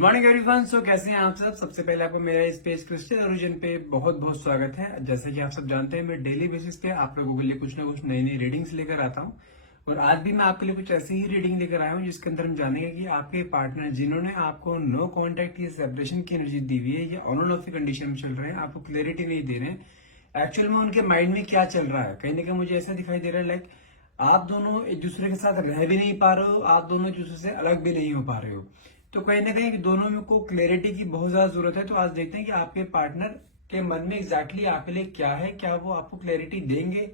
Morning everyone. सो कैसे हैं आप सब। सबसे पहले आपको मेरा इस पेज क्रिस्टल ओरिजिन पे बहुत बहुत स्वागत है। जैसा कि आप सब जानते हैं, मैं डेली बेसिस पे आप लोगों के लिए कुछ ना कुछ नई नई रीडिंग्स लेकर आता हूं। और आज भी मैं आपके लिए कुछ ऐसी ही रीडिंग लेकर आया हूं जिसके अंदर हम जानेंगे कि आपके पार्टनर जिन्होंने आपको नो कॉन्टेक्ट या सेपरेशन की एनर्जी दी हुई है या ऑन एंड ऑफ की कंडीशन में चल रहे हैं, आपको क्लैरिटी नहीं दे रहे हैं, एक्चुअल में उनके माइंड में क्या चल रहा है। कहीं ना कहीं मुझे ऐसा दिखाई दे रहा है लाइक आप दोनों एक दूसरे के साथ रह भी नहीं पा रहे हो, आप दोनों एक दूसरे से अलग भी नहीं हो पा रहे हो। तो कहीं ना कहीं दोनों में को क्लैरिटी की बहुत ज्यादा जरूरत है। तो आज देखते हैं कि आपके पार्टनर के मन में एग्जैक्टली आपके लिए क्या है, क्या वो आपको क्लैरिटी देंगे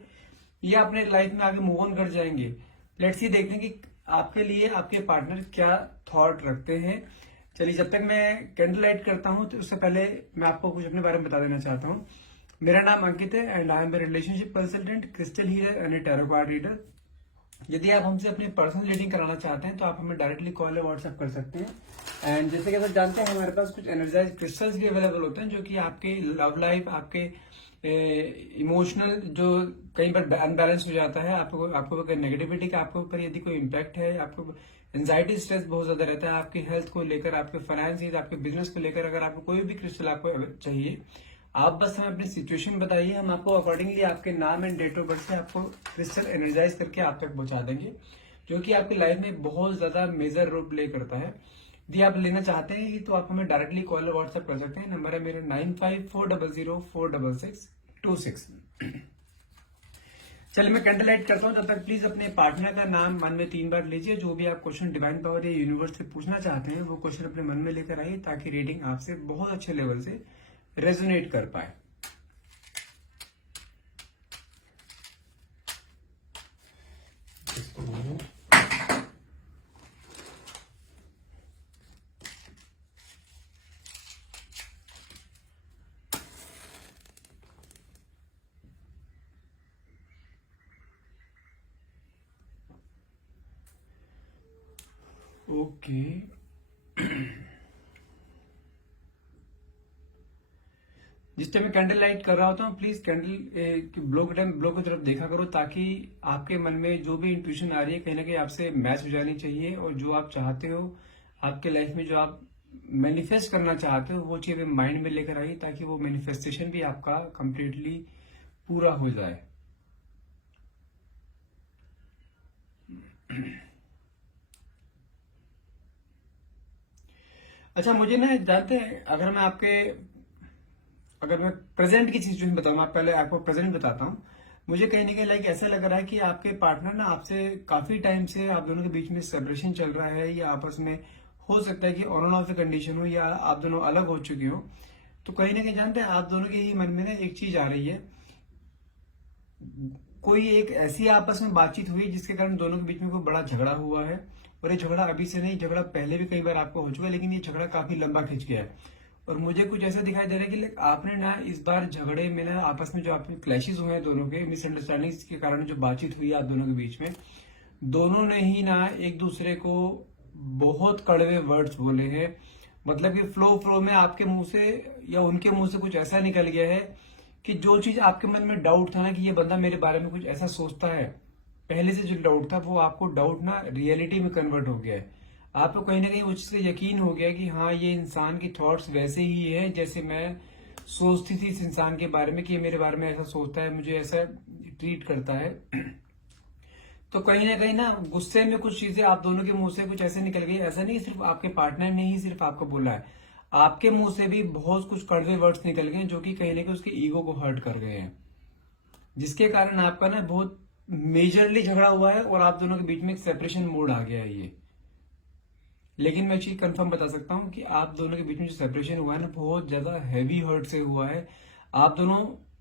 या अपने लाइफ में आगे मूव ऑन कर जाएंगे। लेट्स सी देखते हैं कि आपके लिए आपके पार्टनर क्या थॉट रखते हैं। चलिए, जब तक मैं कैंडल लाइट करता हूं तो उससे पहले मैं आपको कुछ अपने बारे में बता देना चाहता हूं। मेरा नाम अंकित है and I am a relationship consultant, crystal healer and tarot card reader. यदि आप हमसे अपनी पर्सनल रीडिंग कराना चाहते हैं तो आप हमें डायरेक्टली कॉल या व्हाट्सएप कर सकते हैं। एंड जैसे कि आप जानते हैं, हमारे पास कुछ एनर्जाइज क्रिस्टल्स भी अवेलेबल होते हैं जो कि आपके लव लाइफ, आपके इमोशनल जो कई बार अनबैलेंस हो जाता है, आपको अगर नेगेटिविटी का आपके ऊपर यदि कोई इम्पैक्ट है, आपको एंजाइटी स्ट्रेस बहुत ज्यादा रहता है आपकी हेल्थ को लेकर, आपके फाइनेंस, आपके बिजनेस को लेकर, अगर आपको कोई भी क्रिस्टल आपको चाहिए, आप बस हमें अपनी सिचुएशन बताइए, हम आपको अकॉर्डिंगली आपके नाम एंड डेट ऑफ बर्थ से आपको क्रिस्टल एनर्जाइज करके आप तक पहुंचा देंगे, जो कि आपकी लाइफ में बहुत ज्यादा मेजर रोल प्ले करता है। यदि आप लेना चाहते हैं तो आप हमें डायरेक्टली कॉल और व्हाट्सएप कर सकते हैं। नंबर है मेरा 9540046626। चलिए, मैं कैंडल लाइट करता हूँ। तब तक प्लीज अपने पार्टनर का नाम मन में 3 बार लीजिए। जो भी आप क्वेश्चन डिवाइन पावर या यूनिवर्स से पूछना चाहते हैं वो क्वेश्चन अपने मन में लेकर आइए, ताकि रीडिंग आपसे बहुत अच्छे लेवल से रेजोनेट कर पाए। ओके, जिस टाइम मैं कैंडल लाइट कर रहा होता हूँ, प्लीज कैंडल ब्लो की तरफ देखा करो, ताकि आपके मन में जो भी इंट्यूशन आ रही है कहीं ना कहीं आपसे मैच हो जानी चाहिए। और जो आप चाहते हो आपके लाइफ में, जो आप मैनिफेस्ट करना चाहते हो, वो चीज माइंड में लेकर आइए, ताकि वो मैनिफेस्टेशन भी आपका कंप्लीटली पूरा हो जाए। अच्छा, मुझे ना जानते हैं, अगर मैं प्रेजेंट की सिचुएशन बताऊं, आप पहले आपको प्रेजेंट बताता हूं। मुझे कहीं ना कहीं लाइक ऐसा लग रहा है कि आपके पार्टनर ना आपसे काफी टाइम से आप दोनों के बीच में सेपरेशन चल रहा है, या आपस में हो सकता है कि ऑन एंड ऑफ कंडीशन हो, या आप दोनों अलग हो चुके हो। तो कहीं ना कहीं जानते हैं, आप दोनों के ही मन में ना एक चीज आ रही है, कोई एक ऐसी आपस में बातचीत हुई जिसके कारण दोनों के बीच में कोई बड़ा झगड़ा हुआ है। और ये झगड़ा अभी से नहीं, झगड़ा पहले भी कई बार आपको हो चुका है, लेकिन ये झगड़ा काफी लंबा खिंच गया है। और मुझे कुछ ऐसा दिखाई दे रहा है कि आपने ना इस बार झगड़े में ना आपस में जो आपके क्लैशेस हुए हैं, दोनों के मिसअंडरस्टैंडिंग्स के कारण जो बातचीत हुई है आप दोनों के बीच में, दोनों ने ही ना एक दूसरे को बहुत कड़वे वर्ड्स बोले हैं। मतलब कि फ्लो में आपके मुंह से या उनके मुंह से कुछ ऐसा निकल गया है कि जो चीज आपके मन में डाउट था ना कि ये बंदा मेरे बारे में कुछ ऐसा सोचता है, पहले से जो डाउट था वो आपको डाउट ना रियलिटी में कन्वर्ट हो गया है। आपको कहीं ना कहीं उस चीज से यकीन हो गया कि हाँ, ये इंसान की थॉट्स वैसे ही है जैसे मैं सोचती थी इस इंसान के बारे में, कि ये मेरे बारे में ऐसा सोचता है, मुझे ऐसा ट्रीट करता है। तो कहीं ना गुस्से में कुछ चीजें आप दोनों के मुंह से कुछ ऐसे निकल गई। ऐसा नहीं सिर्फ आपके पार्टनर ने ही सिर्फ आपको बोला है, आपके मुंह से भी बहुत कुछ कड़वे वर्ड्स निकल गए जो कि कहीं ना कहीं उसके ईगो को हर्ट कर गए हैं, जिसके कारण आपका ना बहुत मेजरली झगड़ा हुआ है और आप दोनों के बीच में एक सेपरेशन मोड आ गया है ये। लेकिन मैं चीज कंफर्म बता सकता हूं कि आप दोनों के बीच में जो सेपरेशन हुआ है ना, बहुत ज्यादा हैवी हर्ट से हुआ है। आप दोनों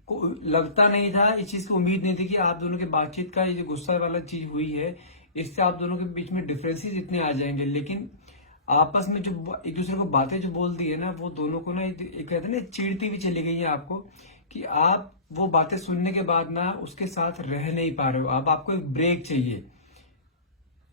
को लगता नहीं था, इस चीज की उम्मीद नहीं थी कि आप दोनों के बातचीत का ये जो गुस्सा वाला चीज हुई है, इससे आप दोनों के बीच में डिफरेंसेस इतने आ जाएंगे। लेकिन आपस में जो एक दूसरे को बातें जो बोल दी है ना, वो दोनों को ना एक कहते हैं ना, चिढ़ती भी चली गई है आपको, कि आप वो बातें सुनने के बाद ना उसके साथ रह नहीं पा रहे हो। अब आपको एक ब्रेक चाहिए।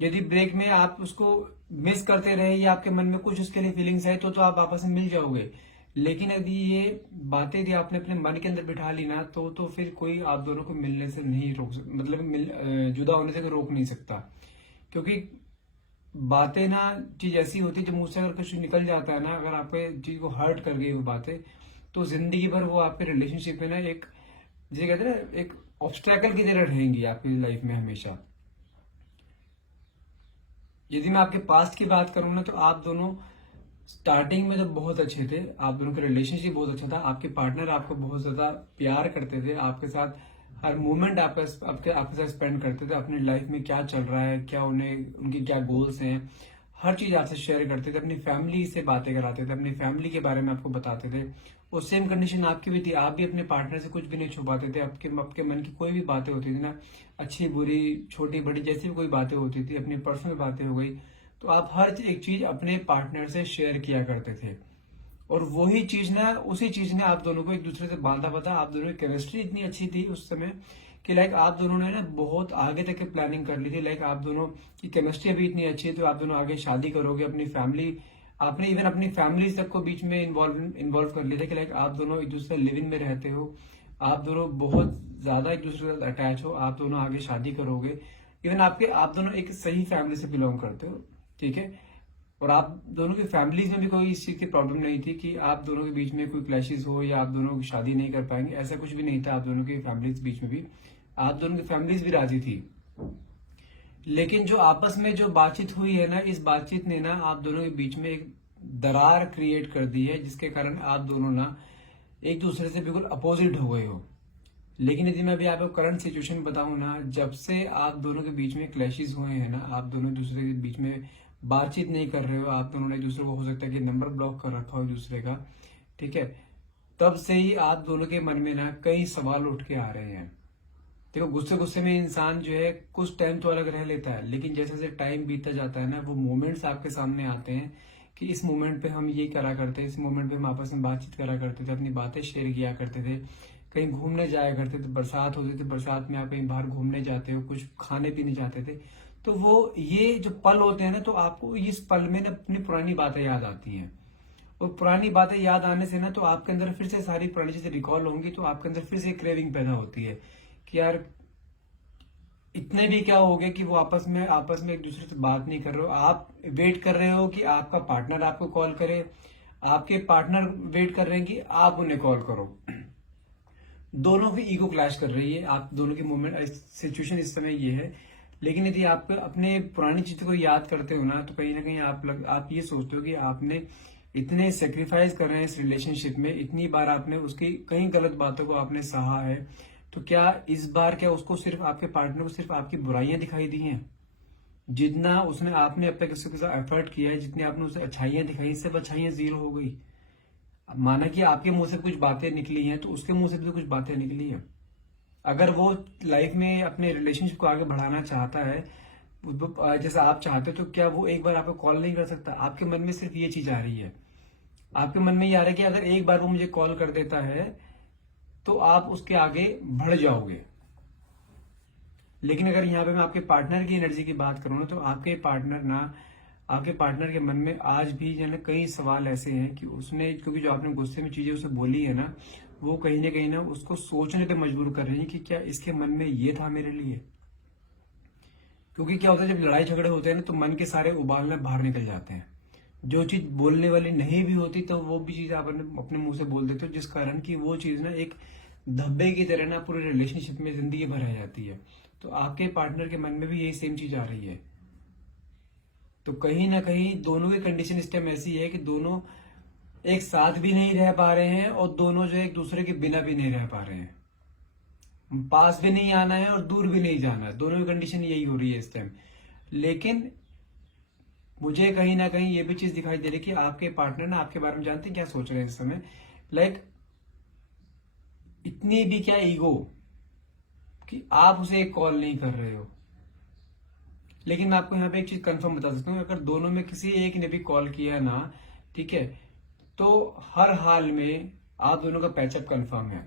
यदि ब्रेक में आप उसको मिस करते रहे या आपके मन में कुछ उसके लिए फीलिंग्स है, तो आप आपस में मिल जाओगे। लेकिन यदि ये बातें यदि आपने अपने मन के अंदर बिठा ली ना, तो फिर कोई आप दोनों को मिलने से नहीं रोक सकता, मतलब जुदा होने से कोई रोक नहीं सकता। क्योंकि बातें ना चीज ऐसी होती है, जब मुंह से अगर कुछ निकल जाता है ना, अगर आपके चीज को हर्ट कर गई वो बातें, तो जिंदगी भर वो आपके रिलेशनशिप में ना एक, जिसे कहते हैं ना, एक ऑब्स्टैकल की तरह रहेंगी आपकी लाइफ में हमेशा। यदि मैं आपके पास्ट की बात करूं ना, तो आप दोनों स्टार्टिंग में तो बहुत अच्छे थे, आप दोनों का रिलेशनशिप बहुत अच्छा था, आपके पार्टनर आपको बहुत ज्यादा प्यार करते थे, आपके साथ हर मोमेंट आपके आपके साथ स्पेंड करते थे, अपनी लाइफ में क्या चल रहा है, क्या उन्हें उनके क्या गोल्स हैं, हर चीज आपसे शेयर करते थे, अपनी फैमिली से बातें कराते थे, अपनी फैमिली के बारे में आपको बताते थे। और सेम कंडीशन आपकी भी थी, आप भी अपने पार्टनर से कुछ भी नहीं छुपाते थे, आपके आपके मन की कोई भी बातें होती थी ना, अच्छी बुरी छोटी बड़ी जैसी भी कोई बातें होती थी, अपनी पर्सनल बातें हो गई, तो आप हर एक चीज अपने पार्टनर से शेयर किया करते थे। और वही चीज ना, उसी चीज ने आप दोनों को एक दूसरे से बांधा पता, आप दोनों की केमिस्ट्री इतनी अच्छी थी उस समय कि लाइक आप दोनों ने ना बहुत आगे तक की प्लानिंग कर ली थी। लाइक आप दोनों की केमिस्ट्री अभी इतनी अच्छी है, तो आप दोनों आगे शादी करोगे, अपनी फैमिली, आपने इवन अपनी फैमिली तक को बीच में इन्वॉल्व कर लिया था कि लाइक आप दोनों एक दूसरे लिविंग में रहते हो, आप दोनों बहुत ज्यादा एक दूसरे के साथ अटैच हो, आप दोनों आगे शादी करोगे, इवन आप दोनों एक सही फैमिली से बिलोंग करते हो, ठीक है। और आप दोनों की फैमिलीज में भी कोई इस चीज की प्रॉब्लम नहीं थी कि आप दोनों के बीच में कोई क्लैशेस हो या आप दोनों की शादी नहीं कर पाएंगे, ऐसा कुछ भी नहीं था। आप दोनों की फैमिलीज के बीच में भी, आप दोनों की फैमिलीज भी राजी थी। लेकिन जो आपस में जो बातचीत हुई है ना, इस बातचीत ने ना आप दोनों के बीच में एक दरार क्रिएट कर दी है, जिसके कारण आप दोनों ना एक दूसरे से बिल्कुल अपोजिट हो गए हो। लेकिन यदि मैं अभी आपको करंट सिचुएशन बताऊं ना, जब से आप दोनों के बीच में क्लैशेस हुए हैं ना, आप दोनों एक दूसरे के बीच में बातचीत नहीं कर रहे हो, आप दोनों ने एक दूसरे को हो सकता है कि नंबर ब्लॉक कर रखा हो एक दूसरे का, ठीक है, तब से ही आप दोनों के मन में ना कई सवाल उठ के आ रहे हैं। देखो, गुस्से गुस्से में इंसान जो है कुछ टाइम तो अलग रह लेता है, लेकिन जैसे जैसे टाइम बीतता जाता है ना, वो मोमेंट्स आपके सामने आते हैं कि इस मोमेंट पे हम ये करा करते, इस मोमेंट पे हम आपस में बातचीत करा करते थे, अपनी बातें शेयर किया करते थे, कहीं घूमने जाया करते थे, बरसात होती थी, बरसात में आप कहीं बाहर घूमने जाते हो, कुछ खाने पीने जाते थे, तो वो ये जो पल होते हैं ना, तो आपको इस पल में ना अपनी पुरानी बातें याद आती हैं। और पुरानी बातें याद आने से ना, तो आपके अंदर फिर से सारी पुरानी चीजें रिकॉल होंगी, तो आपके अंदर फिर से क्रेविंग पैदा होती है कि यार इतने भी क्या हो गए कि वो आपस में एक दूसरे से बात नहीं कर रहे हो, आप वेट कर रहे हो कि आपका पार्टनर आपको कॉल करे, आपके पार्टनर वेट कर रहे हैं कि आप उन्हें कॉल करो। दोनों की ईगो क्लैश कर रही है, आप दोनों की मोमेंट सिचुएशन इस समय ये है। लेकिन यदि आप अपने पुरानी चीजों को याद करते हो ना, तो कहीं ना कहीं आप ये सोचते हो कि आपने इतने सेक्रीफाइस कर रहे हैं इस रिलेशनशिप में, इतनी बार आपने उसकी कई गलत बातों को आपने सहा है, तो क्या इस बार क्या उसको सिर्फ आपके पार्टनर को सिर्फ आपकी बुराइयां दिखाई दी हैं? जितना उसने आपने अब तक उसके साथ एफर्ट किया है, जितनी आपने उसे अच्छाइयां दिखाई, सब अच्छाइयां जीरो हो गई। अब माना कि आपके मुंह से कुछ बातें निकली हैं, तो उसके मुंह से भी तो कुछ बातें निकली हैं। अगर वो लाइफ में अपने रिलेशनशिप को आगे बढ़ाना चाहता है, जैसा आप चाहते हो, तो क्या वो एक बार आपको कॉल नहीं कर सकता? आपके मन में सिर्फ ये चीज आ रही है, आपके मन में ये आ रहा है कि अगर एक बार वो मुझे कॉल कर देता है तो आप उसके आगे बढ़ जाओगे। लेकिन अगर यहाँ पे मैं आपके पार्टनर की एनर्जी की बात करूँ ना, तो आपके पार्टनर के मन में आज भी जो है ना कई सवाल ऐसे हैं कि उसने, क्योंकि जो आपने गुस्से में चीजें उसे बोली है ना, वो कहीं ना उसको सोचने पे मजबूर कर रही है कि क्या इसके मन में ये था मेरे लिए। क्योंकि क्या होता है, जब लड़ाई झगड़े होते हैं ना, तो मन के सारे उबालने बाहर निकल जाते हैं। जो चीज बोलने वाली नहीं भी होती, तो वो भी चीज आप अपने मुंह से बोल देते हो, जिस कारण की वो चीज ना एक धब्बे की तरह ना पूरे रिलेशनशिप में जिंदगी भर रह जाती है। तो आपके पार्टनर के मन में भी यही सेम चीज आ रही है। तो कहीं ना कहीं दोनों की कंडीशन इस टाइम ऐसी है कि दोनों एक साथ भी नहीं रह पा रहे हैं, और दोनों जो एक दूसरे के बिना भी नहीं रह पा रहे हैं। पास भी नहीं आना है और दूर भी नहीं जाना है, दोनों की कंडीशन यही हो रही है इस टाइम। लेकिन मुझे कहीं ना कहीं ये भी चीज दिखाई दे रही है कि आपके पार्टनर ना आपके बारे में जानते हैं क्या सोच रहे हैं इस समय। लाइक इतनी भी क्या ईगो कि आप उसे एक कॉल नहीं कर रहे हो। लेकिन मैं आपको यहाँ पे एक चीज कंफर्म बता सकता हूँ, अगर दोनों में किसी एक ने भी कॉल किया ना, ठीक है, तो हर हाल में आप दोनों का पैचअप कंफर्म है।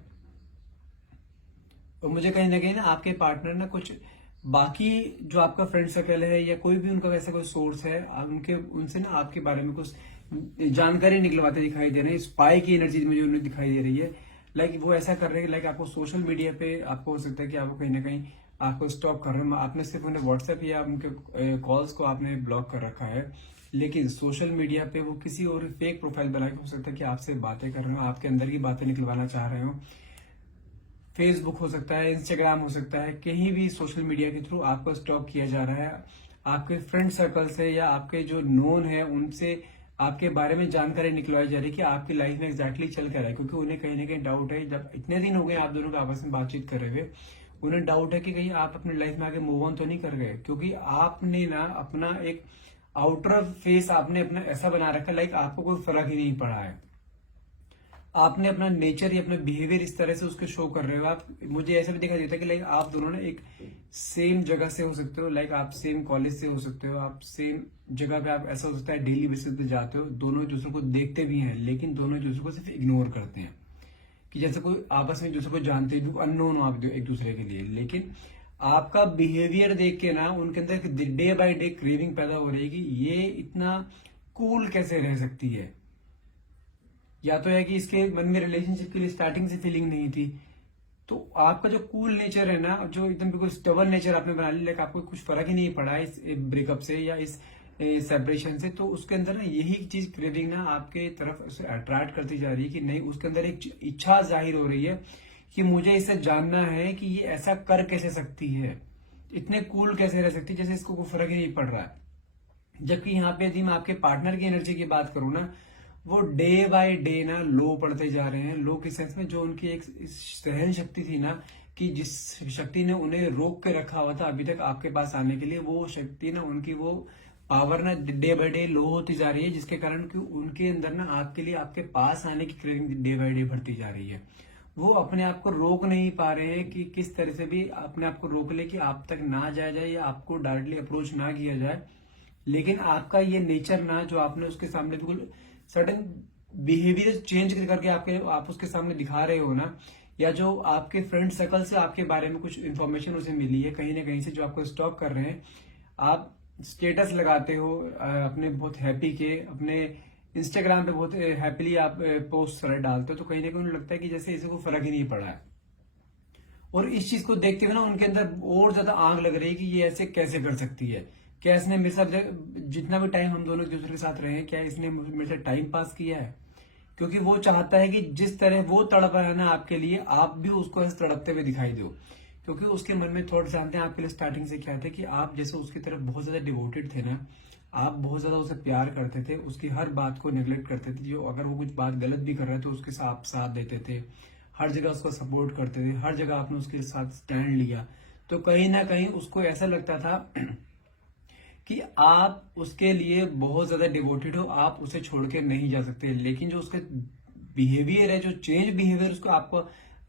और मुझे कहीं ना आपके पार्टनर ना कुछ बाकी जो आपका फ्रेंड सर्कल है या कोई भी उनका वैसा कोई सोर्स है, उनसे ना आपके बारे में कुछ जानकारी निकलवाते दिखाई दे रहे हैं। स्पाई की एनर्जी मुझे उन्हें दिखाई दे रही है। लाइक वो ऐसा कर रहे हैं, लाइक आपको सोशल मीडिया पे आपको हो सकता है कि आपको कहीं ना कहीं आपको स्टॉक कर रहे हैं, आपने सिर्फ उन्हें व्हाट्सएप या उनके कॉल्स को आपने ब्लॉक कर रखा है, लेकिन सोशल मीडिया पे वो किसी और फेक प्रोफाइल बना के हो सकता है कि आपसे बातें कर रहे हो, आपके अंदर की बातें निकलवाना चाह रहे हो। फेसबुक हो सकता है, इंस्टाग्राम हो सकता है, कहीं भी सोशल मीडिया के थ्रू आपको स्टॉक किया जा रहा है। आपके फ्रेंड सर्कल से या आपके जो नोन है उनसे आपके बारे में जानकारी निकलवाई जा रही है कि आपकी लाइफ में एग्जैक्टली चल क्या रहा है, क्योंकि उन्हें कहीं ना कहीं डाउट है। जब इतने दिन हो गए आप दोनों को आपस में बातचीत कर रहे हुए, उन्हें डाउट है कि कहीं आप अपनी लाइफ में आगे मूव ऑन तो नहीं कर गए, क्योंकि आपने ना अपना एक आउटर फेस आपने अपना ऐसा बना रखा है, लाइक आपको कोई फर्क ही नहीं पड़ा है। आपने अपना नेचर या अपना बिहेवियर इस तरह से उसके शो कर रहे हो। आप, मुझे ऐसा भी दिखाई देता है कि लाइक आप दोनों ने एक सेम जगह से हो सकते हो, लाइक आप सेम कॉलेज से हो सकते हो, आप सेम जगह पे, आप ऐसा हो सकता है डेली बेसिस पे जाते हो, दोनों एक दूसरे को देखते भी हैं लेकिन दोनों एक दूसरे को सिर्फ इग्नोर करते हैं, कि जैसे कोई आपस में एक दूसरे को जानते भी, अननोन हो आप एक दूसरे के लिए। लेकिन आपका बिहेवियर देख के ना उनके अंदर डे बाय डे क्रेविंग पैदा हो रही है कि ये इतना कूल कैसे रह सकती है। या तो है कि इसके मन में रिलेशनशिप के लिए स्टार्टिंग से फीलिंग नहीं थी, तो आपका जो कूल नेचर है ना, जो एकदम बिल्कुल स्टबर्न नेचर आपने बना लिया, आपको कुछ फर्क ही नहीं पड़ा इस ब्रेकअप से या इस सेपरेशन से, तो उसके अंदर ना यही चीज क्रेविंग ना आपके तरफ अट्रैक्ट करती जा रही है कि नहीं, उसके अंदर एक इच्छा जाहिर हो रही है कि मुझे इसे जानना है कि ये ऐसा कर कैसे सकती है, इतने कूल कैसे रह सकती है, जैसे इसको कोई फर्क ही नहीं पड़ रहा है। जबकि यहाँ पे यदि मैं आपके पार्टनर की एनर्जी की बात करूं ना, वो डे बाय डे ना लो पड़ते जा रहे हैं। लो के सेंस में जो उनकी एक सहन शक्ति थी ना, कि जिस शक्ति ने उन्हें रोक के रखा हुआ था अभी तक आपके पास आने के लिए, वो शक्ति ना, उनकी वो पावर ना डे बाय डे लो होती जा रही है, जिसके कारण कि उनके अंदर ना आपके लिए, आपके पास आने की क्रेविंग डे बाय डे बढ़ती जा रही है। वो अपने आप को रोक नहीं पा रहे हैं कि किस तरह से भी अपने आप को रोक ले कि आप तक ना जाया जाए या आपको डायरेक्टली अप्रोच ना किया जाए। लेकिन आपका ये नेचर ना, जो आपने उसके सामने बिल्कुल सडन बिहेवियर चेंज करके आप उसके सामने दिखा रहे हो ना, या जो आपके फ्रेंड सर्कल से आपके बारे में कुछ इन्फॉर्मेशन उसे मिली है कहीं ना कहीं से, जो आपको स्टॉक कर रहे हैं, आप स्टेटस लगाते हो अपने बहुत हैप्पी के, अपने इंस्टाग्राम पे बहुत हैप्पीली आप पोस्ट डालते हो, तो कहीं ना कहीं उन्हें लगता है कि जैसे इसे कोई फर्क ही नहीं पड़ा है। और इस चीज को देखते हुए ना उनके अंदर और ज्यादा आग लग रही है कि ये ऐसे कैसे कर सकती है, क्या इसने मेरे साथ जितना भी टाइम हम दोनों एक दूसरे के साथ रहे हैं, क्या इसने मेरे साथ टाइम पास किया है। क्योंकि वो चाहता है कि जिस तरह वो तड़प रहा है ना आपके लिए, आप भी उसको ऐसे तड़पते हुए दिखाई दो। क्योंकि उसके मन में थॉट जानते हैं आपके लिए स्टार्टिंग से क्या थे, कि आप जैसे उसकी तरफ बहुत ज्यादा डिवोटेड थे ना, आप बहुत ज्यादा उसे प्यार करते थे, उसकी हर बात को नेग्लेक्ट करते थे, जो अगर वो कुछ बात गलत भी कर रहे थे तो उसके साथ देते थे, हर जगह उसको सपोर्ट करते थे, हर जगह आपने उसके साथ स्टैंड लिया। तो कहीं ना कहीं उसको ऐसा लगता था कि आप उसके लिए बहुत ज्यादा डिवोटेड हो, आप उसे छोड़ के नहीं जा सकते। लेकिन जो उसका बिहेवियर है, जो चेंज बिहेवियर उसको आपको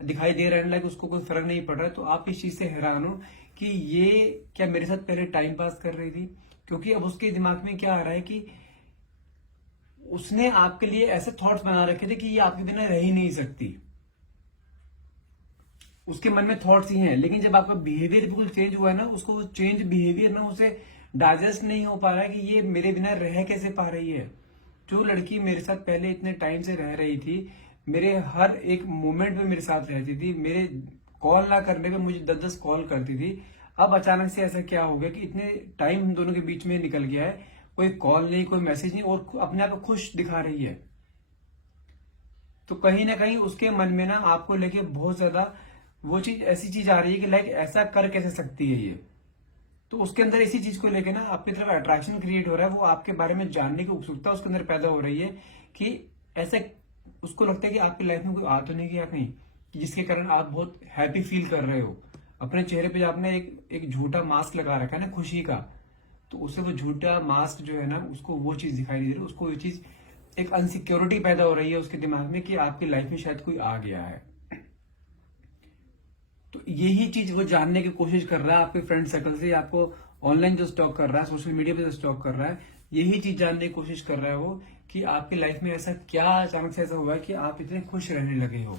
दिखाई दे रहा है, लाइक उसको कोई फर्क नहीं पड़ रहा है, तो आप इस चीज से हैरान हो कि ये क्या मेरे साथ पहले टाइम पास कर रही थी। क्योंकि अब उसके दिमाग में क्या आ रहा है कि उसने आपके लिए ऐसे थॉट्स बना रखे थे कि ये आपके बिना रह ही नहीं सकती, उसके मन में थॉट्स ही हैं। लेकिन जब आपका बिहेवियर बिल्कुल चेंज हुआ है ना, उसको चेंज बिहेवियर ना उसे डाइजेस्ट नहीं हो पा रहा है कि ये मेरे बिना रह कैसे पा रही है। जो लड़की मेरे साथ पहले इतने टाइम से रह रही थी, मेरे हर एक मोमेंट पे मेरे साथ रहती थी, मेरे कॉल ना करने पे मुझे 10-10 कॉल करती थी, अब अचानक से ऐसा क्या हो गया कि इतने टाइम हम दोनों के बीच में निकल गया है, कोई कॉल नहीं, कोई मैसेज नहीं, और अपने आप को खुश दिखा रही है। तो कहीं ना कहीं उसके मन में ना आपको लेके बहुत ज्यादा वो चीज, ऐसी चीज आ रही है कि लाइक ऐसा कर कैसे सकती है ये। तो उसके अंदर इसी चीज को लेके ना आपकी तरफ अट्रैक्शन क्रिएट हो रहा है, वो आपके बारे में जानने की उत्सुकता उसके अंदर पैदा हो रही है कि ऐसे उसको लगता है कि आपकी लाइफ में कोई आ तो नहीं गया कहीं, जिसके कारण आप बहुत हैप्पी फील कर रहे हो। अपने चेहरे पे आपने एक झूठा मास्क लगा रखा है ना खुशी का, तो उससे वो झूठा मास्क जो है ना, उसको वो चीज दिखाई दे रही है, उसको ये चीज एक अनसिक्योरिटी पैदा हो रही है उसके दिमाग में कि आपकी लाइफ में शायद कोई आ गया है। तो यही चीज वो जानने की कोशिश कर रहा है आपके फ्रेंड सर्कल से, आपको ऑनलाइन जो स्टॉक कर रहा है, सोशल मीडिया पे जो स्टॉक कर रहा है, यही चीज जानने की कोशिश कर रहा है वो कि आपकी लाइफ में ऐसा क्या अचानक से ऐसा हुआ है कि आप इतने खुश रहने लगे हो।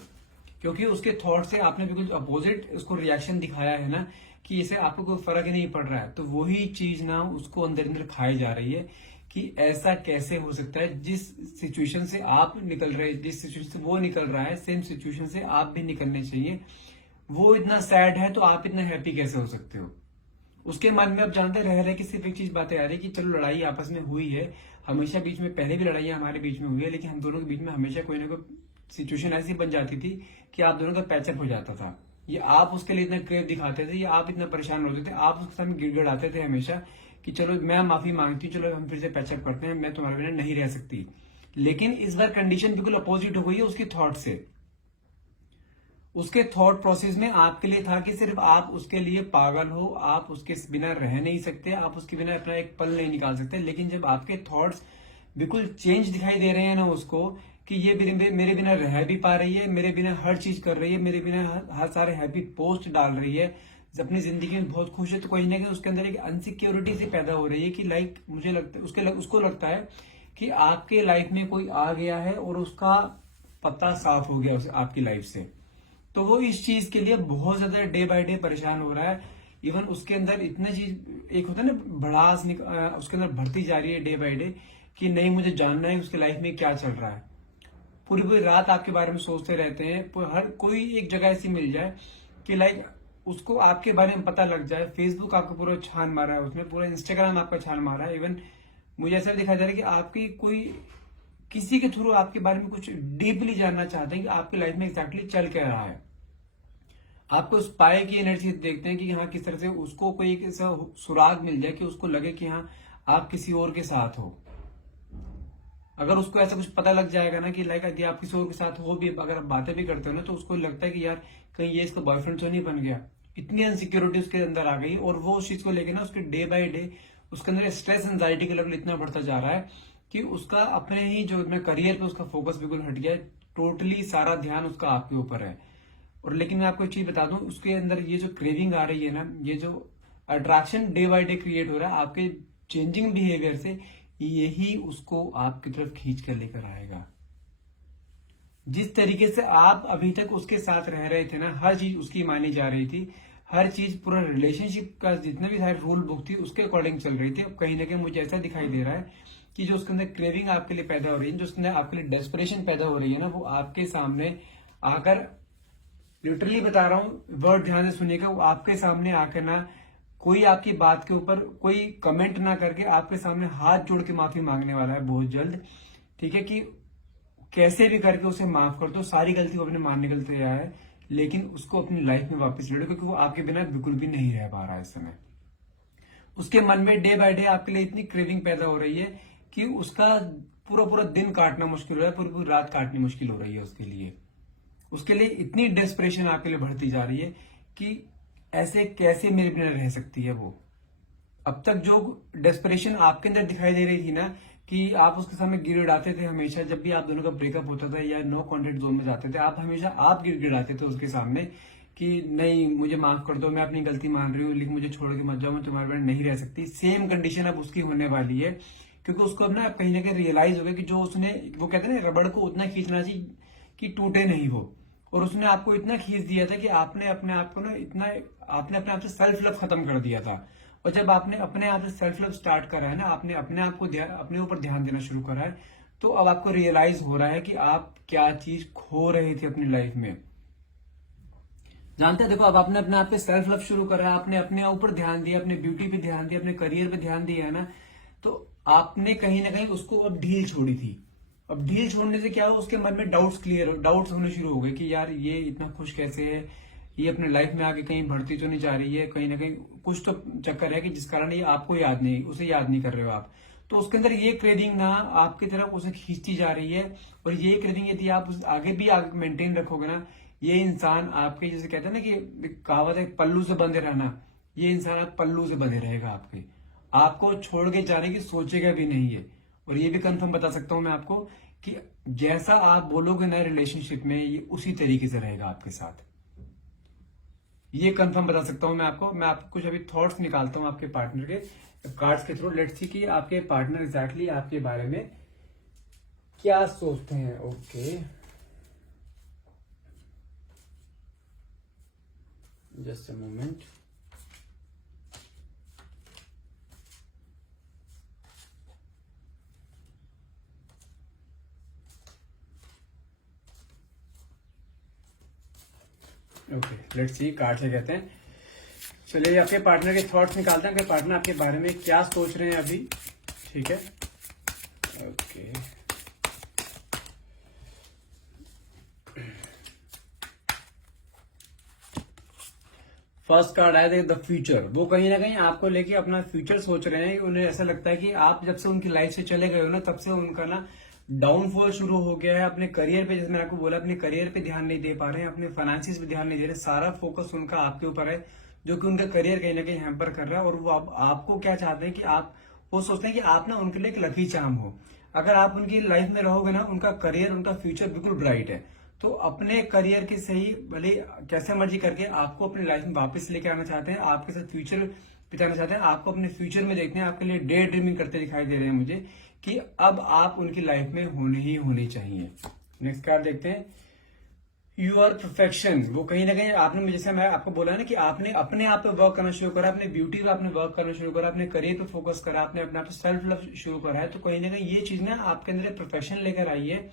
क्योंकि उसके थॉट से आपने बिल्कुल अपोजिट उसको रिएक्शन दिखाया है ना, कि इसे आपको कोई फर्क ही नहीं पड़ रहा है, तो वही चीज ना उसको अंदर अंदर खाई जा रही है कि ऐसा कैसे हो सकता है। जिस सिचुएशन से आप निकल रहे, जिस सिचुएशन से वो निकल रहा है, सेम सिचुएशन से आप भी निकलने चाहिए। वो इतना सैड है तो आप इतना हैप्पी कैसे हो सकते हो। उसके मन में अब जानते रह रहे कि सिर्फ एक चीज बातें आ रही कि चलो लड़ाई आपस में हुई है, हमेशा बीच में पहले भी लड़ाइयां हमारे बीच में हुई है, लेकिन हम दोनों के बीच में हमेशा कोई ना कोई सिचुएशन ऐसी बन जाती थी कि आप दोनों का पैचअप हो जाता था। ये आप उसके लिए इतना क्रेव दिखाते थे, या आप इतना परेशान होते थे, आप उसके सामने गिड़गिड़ाते थे हमेशा कि चलो मैं माफी मांगती हूँ, चलो हम फिर से पैचअप करते हैं, मैं तुम्हारे बिना नहीं रह सकती। लेकिन इस बार कंडीशन बिल्कुल अपोजिट हो गई है उसकी थॉट से। उसके थॉट प्रोसेस में आपके लिए था कि सिर्फ आप उसके लिए पागल हो, आप उसके बिना रह नहीं सकते, आप उसके बिना अपना एक पल नहीं निकाल सकते। लेकिन जब आपके थॉट्स बिल्कुल चेंज दिखाई दे रहे हैं ना उसको, कि ये मेरे बिना रह भी पा रही है, मेरे बिना हर चीज कर रही है, मेरे बिना हर सारे हैप्पी पोस्ट डाल रही है, अपनी जिंदगी में बहुत खुश है, तो कहीं ना कहीं उसके अंदर एक अनसिक्योरिटी सी पैदा हो रही है कि लाइक मुझे लगता है उसको लगता है कि आपके लाइफ में कोई आ गया है और उसका पत्ता साफ हो गया आपकी लाइफ से। तो वो इस चीज के लिए बहुत ज्यादा डे बाय डे परेशान हो रहा है। इवन उसके अंदर इतना चीज एक होता है ना भड़ास उसके अंदर बढ़ती जा रही है डे बाय डे, कि नहीं मुझे जानना है उसकी लाइफ में क्या चल रहा है। पूरी पूरी रात आपके बारे में सोचते रहते हैं, हर कोई एक जगह ऐसी मिल जाए कि लाइक उसको आपके बारे में पता लग जाए। फेसबुक आपका पूरा छान मारा है, उसमें पूरा इंस्टाग्राम आपका छान मारा है। इवन मुझे ऐसा दिखाई दे रहा है कि आपकी कोई किसी के थ्रू आपके बारे में कुछ डीपली जानना चाहते हैं कि आपकी लाइफ में एग्जैक्टली चल क्या रहा है। आपको स्पाई की एनर्जी देखते हैं कि हाँ किस तरह से उसको कोई एक ऐसा सुराग मिल जाए कि उसको लगे कि हाँ आप किसी और के साथ हो। अगर उसको ऐसा कुछ पता लग जाएगा ना कि लाइक यदि आप किसी और के साथ हो भी, अगर आप बातें भी करते हो ना, तो उसको लगता है कि यार कहीं ये इसका बॉयफ्रेंड तो नहीं बन गया। इतनी अनसिक्योरिटी उसके अंदर आ गई, और वो उस चीज को लेकर ना उसके डे बाय डे उसके अंदर स्ट्रेस एंजाइटी का लेवल इतना बढ़ता जा रहा है कि उसका अपने ही जो करियर पे उसका फोकस बिल्कुल हट गया है। टोटली सारा ध्यान उसका आपके ऊपर है। और लेकिन मैं आपको एक चीज बता दूं, उसके अंदर ये जो क्रेविंग आ रही है ना, ये जो attraction day by day create हो रहा है आपके चेंजिंग बिहेवियर से, यही उसको आपकी तरफ खींच कर लेकर आएगा। जिस तरीके से आप अभी तक उसके साथ रह रहे थे ना, हर चीज उसकी मानी जा रही थी, हर चीज पूरा रिलेशनशिप का जितना भी सारी रूल बुक थी उसके अकॉर्डिंग चल रही थी। अब कहीं ना कहीं मुझे ऐसा दिखाई दे रहा है कि जो उसके अंदर क्रेविंग आपके लिए पैदा हो रही है, जो उसके अंदर आपके लिए डेस्परेशन पैदा हो रही है ना, वो आपके सामने आकर, लिटरली बता रहा हूं, वर्ड ध्यान से सुनिएगा, वो आपके सामने आकर ना कोई आपकी बात के ऊपर कोई कमेंट ना करके आपके सामने हाथ जोड़ के माफी मांगने वाला है बहुत जल्द। ठीक है, कि कैसे भी करके उसे माफ कर दो, सारी गलती वो अपने मानने के लिए तैयार है, लेकिन उसको अपनी लाइफ में वापस जोड़ो, क्योंकि वो आपके बिना बिल्कुल भी नहीं रह पा रहा है इस समय। उसके मन में डे बाय डे आपके लिए इतनी क्रेविंग पैदा हो रही है कि उसका पूरा पूरा दिन काटना मुश्किल हो रहा है, पूरी पूरी रात काटनी मुश्किल हो रही है उसके लिए। उसके लिए इतनी डेस्परेशन आपके लिए बढ़ती जा रही है कि ऐसे कैसे मेरे बिना रह सकती है वो। अब तक जो डेस्परेशन आपके अंदर दिखाई दे रही थी ना, कि आप उसके सामने गिड़गिड़ाते थे हमेशा, जब भी आप दोनों का ब्रेकअप होता था या नो कॉन्टेक्ट जोन में जाते थे, आप हमेशा आप गिड़गिड़ाते थे उसके सामने कि नहीं मुझे माफ कर दो, मैं अपनी गलती मान रही हूँ, लेकिन मुझे छोड़ के मत जाओ, मैं तुम्हारे बिना नहीं रह सकती। सेम कंडीशन अब उसकी होने वाली है, क्योंकि उसको अब ना कहीं ना कहीं रियलाइज हो गया कि जो उसने, वो कहते हैं ना रबड़ को उतना खींचना चाहिए कि टूटे नहीं वो, और उसने आपको इतना खींच दिया था कि आपने अपने आप को ना इतना, आपने अपने आप से सेल्फ लव खत्म कर दिया था। और जब आपने अपने आप से सेल्फ लव स्टार्ट करा है ना, आपने अपने आप को अपने ऊपर ध्यान देना शुरू करा है, तो अब आपको रियलाइज हो रहा है कि आप क्या चीज खो रहे थे अपनी लाइफ में। जानते हैं, देखो अब आपने अपने आप पे सेल्फ लव शुरू करा है, आपने अपने ऊपर ध्यान दिया, अपने ब्यूटी पे ध्यान दिया, अपने करियर पे ध्यान दिया है ना, तो आपने कहीं ना कहीं उसको अब ढील छोड़ी थी। अब ढील छोड़ने से क्या हुआ, उसके मन में डाउट्स होने शुरू हो गए कि यार ये इतना खुश कैसे है, ये अपने लाइफ में आगे कहीं बढ़ती तो नहीं जा रही है, कहीं ना कहीं कुछ तो चक्कर है कि जिस कारण ये आपको याद नहीं, उसे याद नहीं कर रहे हो आप। तो उसके अंदर ये क्रेविंग ना आपकी तरफ उसे खींचती जा रही है, और ये क्रेविंग यदि आप आगे भी आगे मेंटेन रखोगे ना, ये इंसान आपके, जैसे कहते हैं ना कि कहावत है पल्लू से बंधे रहना, ये इंसान आप पल्लू से बंधे रहेगा आपके, आपको छोड़ के जाने की सोचेगा भी नहीं है। और ये भी कंफर्म बता सकता हूं मैं आपको कि जैसा आप बोलोगे ना रिलेशनशिप में, ये उसी तरीके से रहेगा आपके साथ। ये कंफर्म बता सकता हूं मैं आपको कुछ अभी थॉट्स निकालता हूं आपके पार्टनर के कार्ड्स के थ्रू। लेट्स सी कि आपके पार्टनर एग्जैक्टली आपके बारे में क्या सोचते हैं। Okay, just a moment. Okay, let's see card से कहते हैं। चलिए आपके पार्टनर के थॉट्स निकालते हैं कि पार्टनर आपके बारे में क्या सोच रहे हैं अभी। ठीक है, ओके। फर्स्ट कार्ड आया द फ्यूचर। वो कहीं ना कहीं आपको लेके अपना फ्यूचर सोच रहे हैं। उन्हें ऐसा लगता है कि आप जब से उनकी लाइफ से चले गए हो ना, तब से उनका ना डाउनफॉल शुरू हो गया है। अपने करियर पे, जैसे मैंने आपको बोला, अपने करियर पे ध्यान नहीं दे पा रहे हैं, अपने फाइनेंसिस पे ध्यान नहीं दे रहे। सारा फोकस उनका आपके ऊपर है, जो कि उनका करियर कहीं ना कहीं हैम्पर कर रहा है। और वो आपको क्या चाहते हैं कि आप, वो सोचते हैं कि आप ना उनके लिए एक लकी चार्म हो। अगर आप उनकी लाइफ में रहोगे ना, उनका करियर, उनका फ्यूचर बिल्कुल ब्राइट है। तो अपने करियर के सही भले कैसे मर्जी करके आपको अपनी लाइफ में वापस लेके आना चाहते हैं, आपके साथ फ्यूचर बिताना चाहते हैं, आपको अपने फ्यूचर में देखते हैं, आपके लिए डे ड्रीमिंग करते दिखाई दे रहे हैं मुझे, कि अब आप उनकी लाइफ में होने चाहिए। नेक्स्ट कार्ड देखते हैं, यू आर परफेक्शन। वो कहीं ना कहीं आपने मुझे, जैसे मैं आपको बोला ना कि आपने अपने आप पे वर्क करना शुरू करा, अपने ब्यूटी पे आपने वर्क करना शुरू करा, अपने करियर पे फोकस करा, आपने अपने आप पे सेल्फ लव शुरू करा है। तो कहीं ना कहीं ये चीज ना आपके अंदर प्रोफेशन लेकर आई है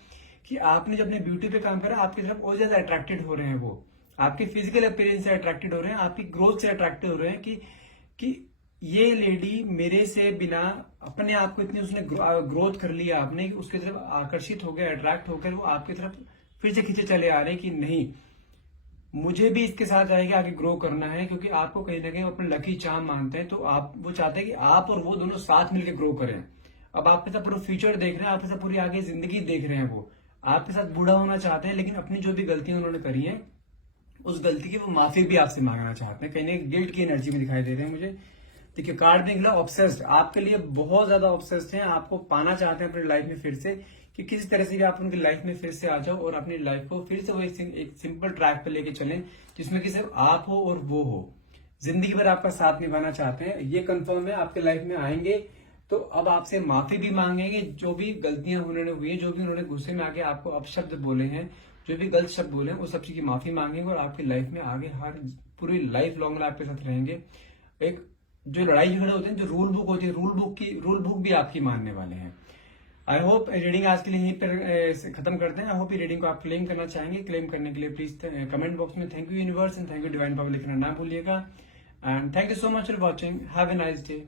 कि आपने जब अपने ब्यूटी पे काम करा, आपकी तरफ और ज्यादा अट्रैक्टेड हो रहे हैं। वो आपकी फिजिकल अपीयरेंस से अट्रैक्टेड हो रहे हैं, आपकी ग्रोथ से अट्रैक्टेड हो रहे हैं कि ये लेडी मेरे से बिना अपने आप को इतनी उसने ग्रोथ कर लिया आपने, कि उसकी तरफ आकर्षित हो गए, अट्रैक्ट होकर वो आपकी तरफ फिर से खींचे चले आ रहे हैं कि नहीं, मुझे भी इसके साथ आगे ग्रो करना है। क्योंकि आपको कहीं ना कहीं अपने लकी चार्म मानते हैं, तो आप, वो चाहते हैं कि आप और वो दोनों साथ मिलकर ग्रो करें। अब आपके साथ पूरा फ्यूचर देख रहे हैं, आपके साथ पूरी आगे जिंदगी देख रहे हैं। वो आपके साथ बूढ़ा होना चाहते हैं, लेकिन अपनी जो भी गलतियां उन्होंने करी है, उस गलती की वो माफी भी आपसे मांगना चाहते हैं। कहीं ना गिल्ट की एनर्जी में दिखाई दे रहे हैं मुझे। देखिए कार्ड में निकला ऑब्सेस्ड। आपके लिए बहुत ज्यादा ऑब्सेस्ड हैं, आपको पाना चाहते हैं अपनी लाइफ में फिर से, कि किसी तरह से भी आप उनकी लाइफ में फिर से आ जाओ और अपनी लाइफ को फिर से वो एक सिंपल ट्रैक पे लेके चलें, जिसमें कि सिर्फ आप हो और वो हो। जिंदगी भर आपका साथ निभाना चाहते हैं, ये कंफर्म है। आपके लाइफ में आएंगे तो अब आपसे माफी भी मांगेंगे, जो भी गलतियां उन्होंने हुई है, जो भी उन्होंने गुस्से में आके आपको अपशब्द बोले हैं, जो भी गलत शब्द बोले हैं, उस सब चीज की माफी मांगेंगे और आपकी लाइफ में आगे हर पूरी लाइफ लॉन्ग आपके साथ रहेंगे। एक जो लड़ाई झगड़े होते हैं, जो रूल बुक होती है, रूल बुक भी आपकी मानने वाले हैं। आई होप रीडिंग आज के लिए यहीं पर खत्म करते हैं। आई होप ये रीडिंग को आप क्लेम करना चाहेंगे। क्लेम करने के लिए प्लीज कमेंट बॉक्स में thank you universe and thank you divine power लिखना ना भूलिएगा। And thank you so much for watching. Have a nice day.